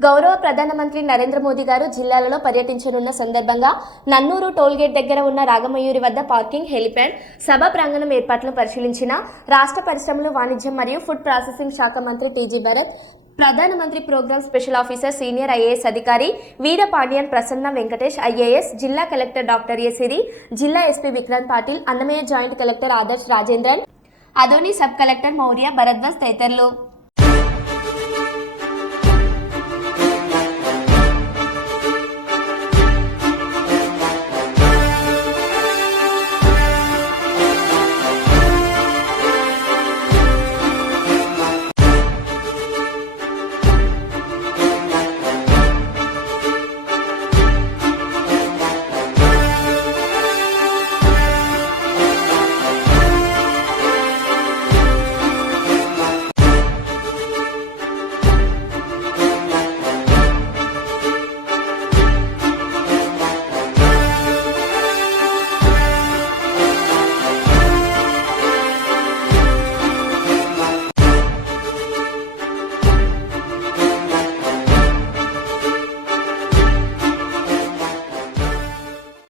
గౌరవ ప్రధానమంత్రి నరేంద్ర మోదీ గారు జిల్లాలలో పర్యటించనున్న సందర్భంగా నన్నూరు టోల్గేట్ దగ్గర ఉన్న రాగమయూరి వద్ద పార్కింగ్ హెలిప్యాడ్ సభ ప్రాంగణం ఏర్పాట్లను పరిశీలించిన రాష్ట్ర పరిశ్రమలు వాణిజ్యం మరియు ఫుడ్ ప్రాసెసింగ్ శాఖ మంత్రి టీజీ భరత్ ప్రధానమంత్రి program special officer senior IAS అధికారి వీర పాండ్యన్ ప్రసన్న వెంకటేష్ ఐఏఎస్ జిల్లా కలెక్టర్ డాక్టర్ ఏ సిరి జిల్లా SP Vikrant Patil Annamayya joint collector Adarsh Rajendran Adoni sub collector Maurya Bharadwaj తదితరులు.